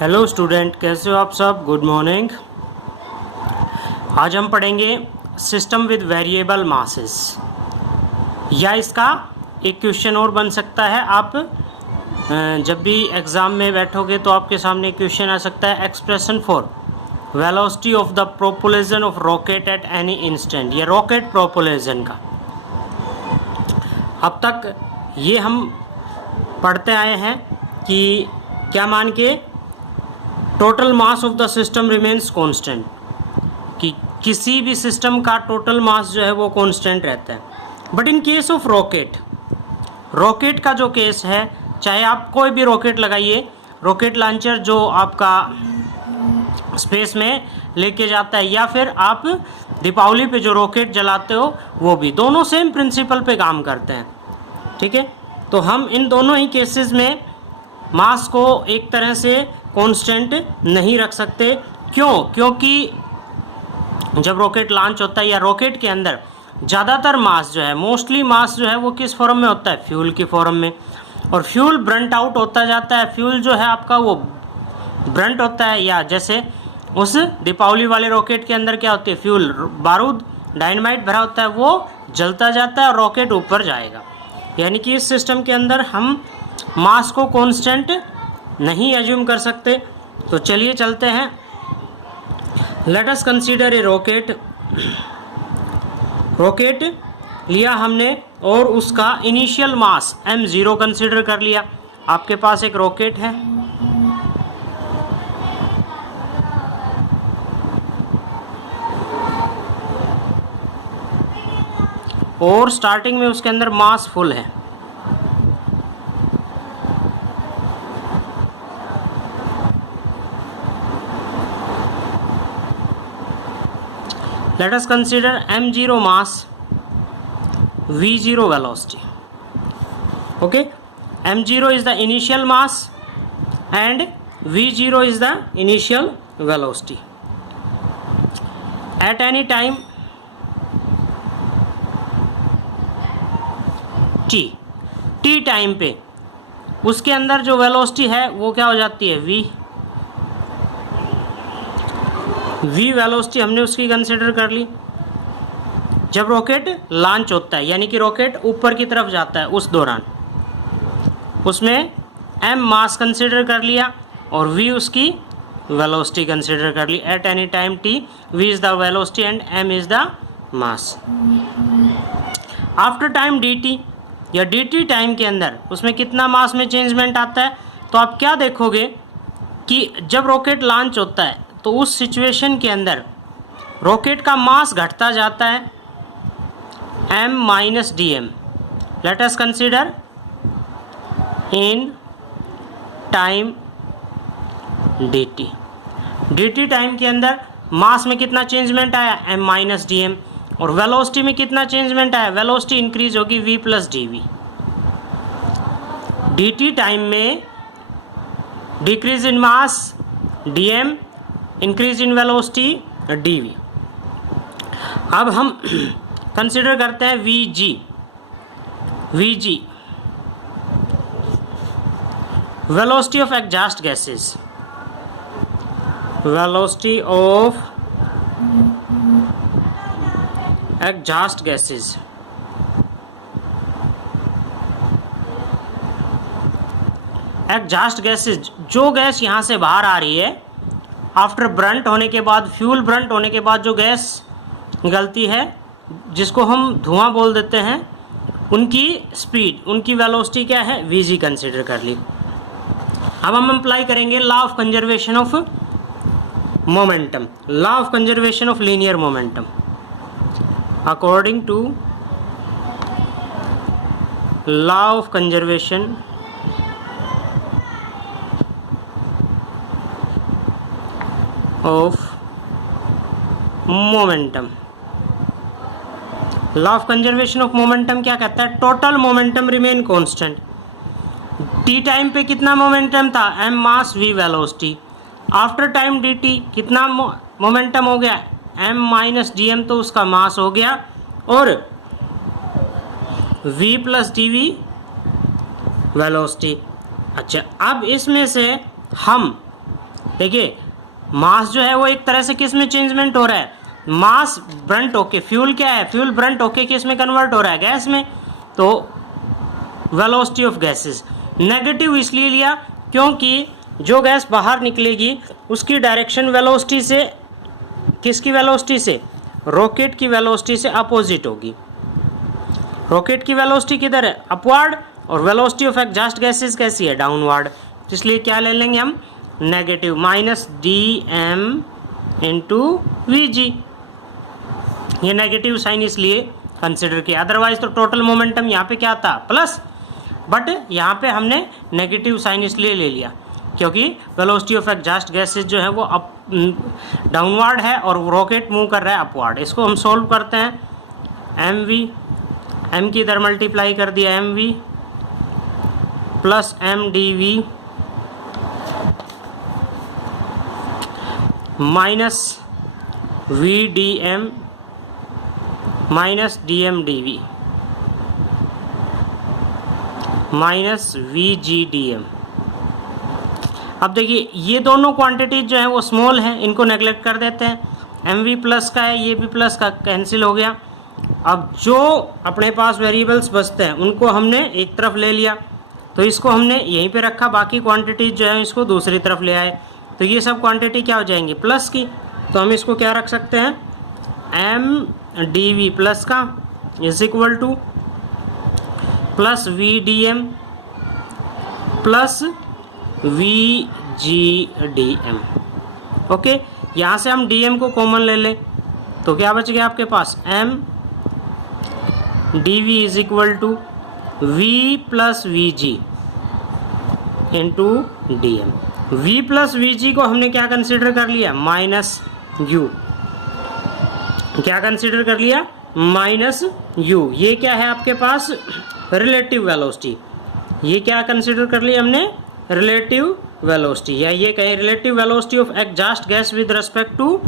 Hello student, कैसे हो आप सब। Good morning. आज हम पढ़ेंगे सिस्टम विद वेरिएबल मासेस, या इसका एक क्वेश्चन और बन सकता है। आप जब भी एग्ज़ाम में बैठोगे तो आपके सामने क्वेश्चन आ सकता है, expression for velocity of the propulsion of rocket at any instant, या रॉकेट प्रोपल्शन का। अब तक ये हम पढ़ते आए हैं कि क्या मान के total mass of the system remains constant, कि किसी भी सिस्टम का टोटल मास जो है वो कांस्टेंट रहता है। But in case of rocket का जो केस है, चाहे आप कोई भी रॉकेट लगाइए, रॉकेट लॉन्चर जो आपका स्पेस में लेके जाता है, या फिर आप दीपावली पे जो रॉकेट जलाते हो वो भी, दोनों सेम प्रिंसिपल पे काम करते हैं। ठीक है, तो हम इन दोनों ही केसेस में मास को एक तरह से कांस्टेंट नहीं रख सकते। क्योंकि जब रॉकेट लॉन्च होता है या रॉकेट के अंदर ज़्यादातर मास जो है, मोस्टली मास जो है वो किस फॉर्म में होता है, फ्यूल की फॉर्म में। और फ्यूल ब्रंट आउट होता जाता है, फ्यूल जो है आपका वो ब्रंट होता है, या जैसे उस दीपावली वाले रॉकेट के अंदर क्या होती है, फ्यूल बारूद डायनामाइट भरा होता है, वो जलता जाता है और रॉकेट ऊपर जाएगा। यानी कि इस सिस्टम के अंदर हम मास को कांस्टेंट नहीं एज्यूम कर सकते। तो चलिए चलते हैं। Late us consider a rocket लिया हमने और उसका इनिशियल मास m0 कंसीडर कर लिया। आपके पास एक रॉकेट है, और स्टार्टिंग में उसके अंदर मास फुल है। Let us consider m0 mass, v0 velocity. Okay, m0 is the initial mass and v0 is the initial velocity. At any time t time पे उसके अंदर जो वेलोसिटी है वो क्या हो जाती है, v वेलोसिटी हमने उसकी कंसिडर कर ली। जब रॉकेट लॉन्च होता है, यानी कि रॉकेट ऊपर की तरफ जाता है, उस दौरान उसमें m मास कंसिडर कर लिया और v उसकी वेलोसिटी कंसिडर कर ली। At any time t, v is the velocity and m is the mass. After time dt, या dt टाइम के अंदर उसमें कितना मास में चेंजमेंट आता है, तो आप क्या देखोगे कि जब रॉकेट लॉन्च होता है तो उस सिचुएशन के अंदर रॉकेट का मास घटता जाता है, m minus dm। Let us consider in time dt time के अंदर मास में कितना चेंजमेंट आया, m माइनस dm। और वेलोसिटी में कितना चेंजमेंट आया, वेलोसिटी इंक्रीज होगी v plus dv। dt time में decrease in mass dm, increase in velocity dv। अब हम कंसिडर करते हैं vg velocity of exhaust gases, velocity of exhaust gases. Exhaust gases, जो गैस यहाँ से बाहर आ रही है आफ्टर ब्रंट होने के बाद, फ्यूल ब्रंट होने के बाद जो गैस निकलती है, जिसको हम धुआं बोल देते हैं, उनकी स्पीड, उनकी वेलोसिटी क्या है, vg कंसिडर कर ली। अब हम अप्लाई करेंगे law of conservation of momentum, law of conservation of linear momentum. According to law of conservation of momentum, law of conservation of momentum क्या कहता है, total momentum remain constant. T time पे कितना momentum था, m mass v velocity. After time dt कितना momentum हो गया, m minus dm, तो उसका मास हो गया, और v प्लस dv वेलोसिटी। अच्छा, अब इसमें से हम देखिए मास जो है वो एक तरह से किस में चेंजमेंट हो रहा है, मास ब्रंट होके, फ्यूल क्या है, फ्यूल ब्रंट होके किस में कन्वर्ट हो रहा है, गैस में। तो वेलोसिटी ऑफ गैसेस नेगेटिव इसलिए लिया क्योंकि जो गैस बाहर निकलेगी उसकी डायरेक्शन वेलोसिटी से, किसकी वेलोसिटी से, रॉकेट की वेलोसिटी से अपोजिट होगी। रॉकेट की वेलोसिटी किधर है, अपवर्ड, और वेलोसिटी ऑफ एग्जॉस्ट गैसेस कैसी है, डाउनवर्ड। इसलिए क्या ले लेंगे हम, negative minus dm into V. ये नेगेटिव साइन इसलिए कंसिडर किया, अदरवाइज तो टोटल मोमेंटम यहाँ पे क्या था, प्लस, बट यहाँ पे हमने नेगेटिव साइन इसलिए ले लिया क्योंकि वेलोसिटी ऑफ एग्जॉस्ट गैसेस जो है वो अप डाउनवर्ड है और रॉकेट मूव कर रहा है अपवर्ड। इसको हम सॉल्व करते हैं, m की इधर मल्टीप्लाई कर दिया mv plus mdv minus vdm minus dmdv minus vgdm। अब देखिए ये दोनों क्वांटिटीज जो हैं वो स्मॉल हैं, इनको नेगलेक्ट कर देते हैं, mv प्लस का है, ये भी प्लस का कैंसिल हो गया। अब जो अपने पास वेरिएबल्स बचते हैं उनको हमने एक तरफ ले लिया, तो इसको हमने यहीं पे रखा, बाकी क्वांटिटीज जो है इसको दूसरी तरफ ले आए, तो ये सब क्वांटिटी क्या हो जाएंगी, प्लस की। तो हम इसको क्या रख सकते हैं, mdv प्लस का is equal two plus vdm plus vgdm। Okay, यहाँ से हम dm को कॉमन ले लें तो क्या बच गया आपके पास, m dv is equal to v plus vg into dm। v plus vg को हमने क्या कंसिडर कर लिया, माइनस u, क्या कंसिडर कर लिया, माइनस u। ये क्या है आपके पास, रिलेटिव वेलोसिटी, ये क्या कंसिडर कर लिया हमने, रिलेटिव वेलोसिटी, या ये कहें relative velocity of exhaust gas with respect to,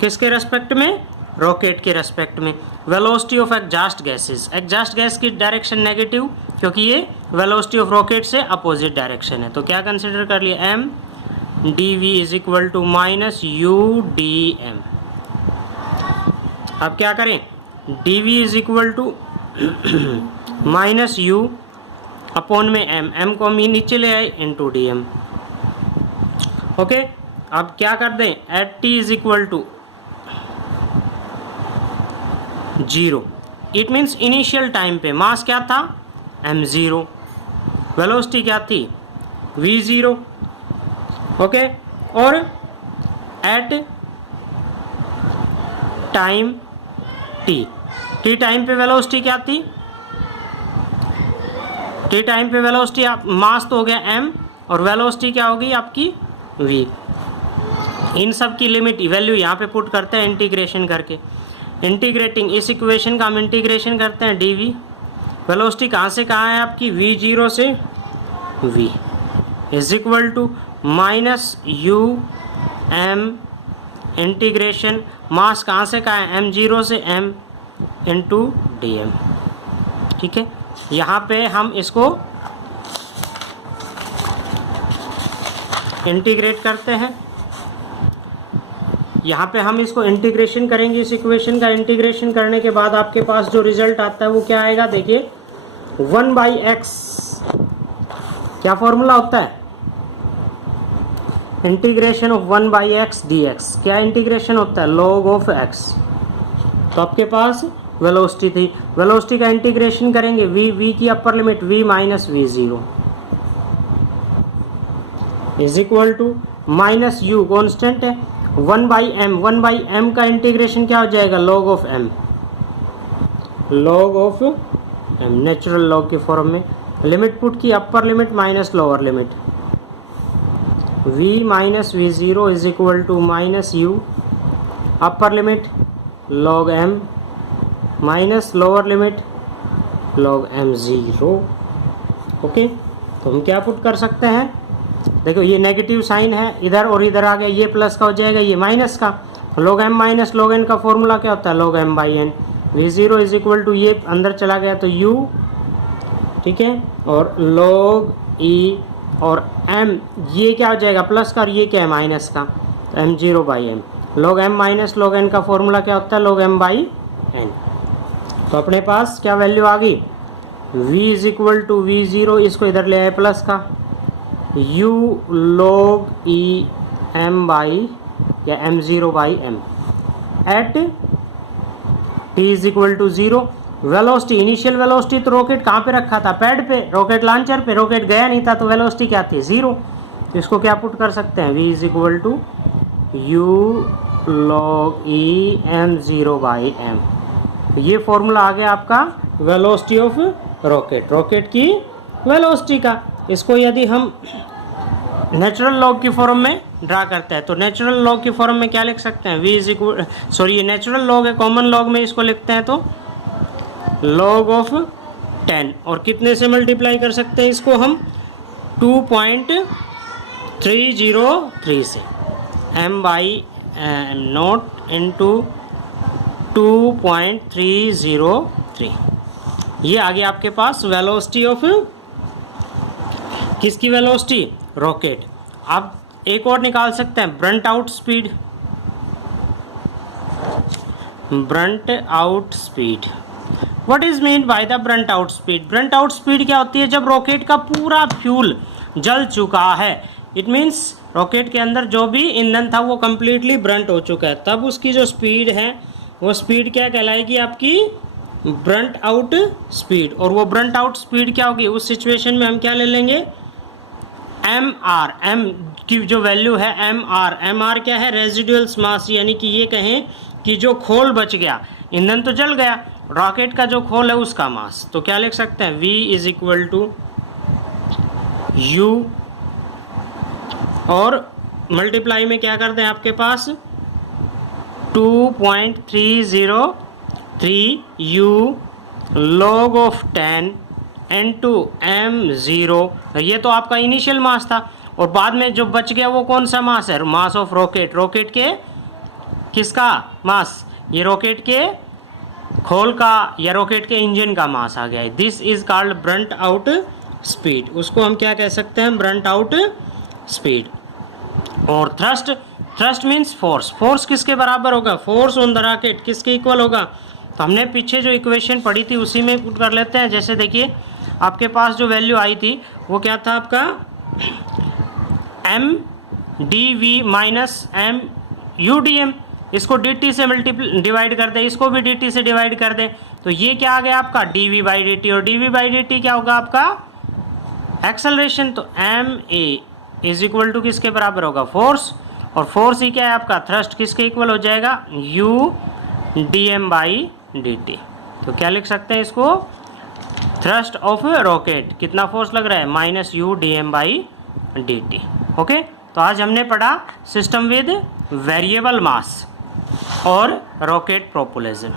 किसके रेस्पेक्ट में, रॉकेट के रेस्पेक्ट में। Velocity of exhaust gases, exhaust gas की डायरेक्शन नेगेटिव क्योंकि ये वेलोसिटी ऑफ रॉकेट से अपोजिट डायरेक्शन है, तो क्या कंसिडर कर लिया, m dv is equal to minus udm। अब क्या करें, dv is equal to minus u upon में m को हम नीचे ले आए इंटू dm। ओके, अब क्या कर दें, at t is equal to 0, it means initial time पे मास क्या था, m0, वेलोसिटी क्या थी, v0। ओके, और एट टाइम t टाइम पे वेलोसिटी क्या थी, t टाइम पे वेलोसिटी, आप मास तो हो गया m और वेलोसिटी क्या होगी आपकी v। इन सब की लिमिट वैल्यू यहाँ पे पुट करते हैं इंटीग्रेशन करके, इंटीग्रेटिंग इस इक्वेशन का हम इंटीग्रेशन करते हैं dv, वेलोसिटी कहाँ से कहाँ है आपकी, v0 से v is equal to minus u m integration, mass कहाँ से कहाँ है, m0 से m इंटू dm। ठीक है, यहाँ पे हम इसको इंटीग्रेट करते हैं, यहाँ पे हम इसको इंटीग्रेशन करेंगे, इस इक्वेशन का इंटीग्रेशन करने के बाद आपके पास जो रिजल्ट आता है वो क्या आएगा, देखिए 1/x, क्या फॉर्मूला होता है, इंटीग्रेशन ऑफ 1/x dx, क्या इंटीग्रेशन होता है, log ऑफ x। तो आपके पास वेलोसिटी थी, वेलोसिटी का इंटीग्रेशन करेंगे, v की upper limit v minus v0 is equal to minus u constant है, 1/m का इंटीग्रेशन क्या हो जाएगा, log of m, log of m natural log के फॉर्म में, लिमिट पुट की, upper limit minus lower limit, v minus v0 is equal to minus u, upper limit log m minus lower limit log m0। Okay, तो हम क्या put कर सकते हैं, देखो ये नेगेटिव साइन है इधर और इधर आ गया, ये प्लस का हो जाएगा, ये माइनस का, log m minus log n का फॉर्मूला क्या होता है, log m/n, v0 is equal to, ये अंदर चला गया तो u, ठीक है, और log e और m ये क्या हो जाएगा प्लस का और ये क्या है माइनस का, तो m0/m log m minus log n का फॉर्मूला क्या होता है log m/n। तो अपने पास क्या वैल्यू आ गई v is equal to v0, इसको इधर ले आए प्लस का u log e m by या m0/m at t is equal to 0। Velocity initial velocity तो रॉकेट कहाँ पे रखा था पैड पे, रॉकेट लॉन्चर पे, रॉकेट गया नहीं था तो वेलोसिटी क्या थी 0। तो इसको क्या पुट कर सकते हैं v is equal to u log e m0/m। तो ये फॉर्मूला आ गया आपका वेलोसिटी ऑफ रॉकेट, रॉकेट की वेलोसिटी का। इसको यदि हम नेचुरल लॉग की फॉर्म में ड्रा करते हैं तो नेचुरल लॉग की फॉर्म में क्या लिख सकते हैं v इज इक्वल, सॉरी ये नेचुरल लॉग है, कॉमन लॉग में इसको लिखते हैं तो log ऑफ 10 और कितने से मल्टीप्लाई कर सकते हैं इसको हम 2.303 से m/0 इंटू 2.303। ये आ गया आपके पास वेलोसिटी ऑफ किसकी वेलोसिटी रॉकेट। आप एक और निकाल सकते हैं Brunt out speed, Brunt out speed. What is mean by the Brunt out speed, Brunt out speed क्या होती है जब रॉकेट का पूरा फ्यूल जल चुका है, इट मीन्स रॉकेट के अंदर जो भी ईंधन था वो कम्प्लीटली ब्रंट हो चुका है, तब उसकी जो स्पीड है वो स्पीड क्या कहलाएगी आपकी ब्रंट आउट स्पीड। और वो ब्रंट आउट स्पीड क्या होगी उस सिचुएशन में हम क्या ले लेंगे एम आर, एम की जो वैल्यू है एम आर क्या है रेजिडुअल्स मास, यानी कि ये कहें कि जो खोल बच गया, ईंधन तो जल गया, रॉकेट का जो खोल है उसका मास। तो क्या लिख सकते हैं v is equal to u और मल्टीप्लाई में क्या कर दें आपके पास 2.303 u log of 10 into m0। ये तो आपका इनिशियल मास था और बाद में जो बच गया वो कौन सा मास है मास ऑफ रॉकेट, रॉकेट के किसका मास, ये रॉकेट के खोल का या रॉकेट के इंजन का मास आ गया है। This is called Brunt out speed, उसको हम क्या कह सकते हैं ब्रंट आउट स्पीड। और thrust, thrust means force, force किसके बराबर होगा फोर्स ऑन द रॉकेट किसके इक्वल होगा। तो हमने पीछे जो इक्वेशन पढ़ी थी उसी में पुट कर लेते हैं। जैसे देखिए आपके पास जो वैल्यू आई थी वो क्या था आपका M D V minus M U D M, इसको डी टी से डिवाइड कर दें, इसको भी डी टी से डिवाइड कर दें, तो ये क्या आ गया आपका D V by D T, और D V by D T क्या होगा आपका एक्सेलरेशन। तो M A is equal to किसके बराबर होगा फोर्स, और फोर्स ही क्या है आपका थ्रस्ट किसके इक्वल हो जाएगा U D M by D T. तो क्या लिख सकते हैं इसको थ्रस्ट ऑफ रॉकेट कितना फोर्स लग रहा है minus U D M by D T. Okay, तो आज हमने पढ़ा सिस्टम विद वेरिएबल मास और रॉकेट प्रोपल्शन।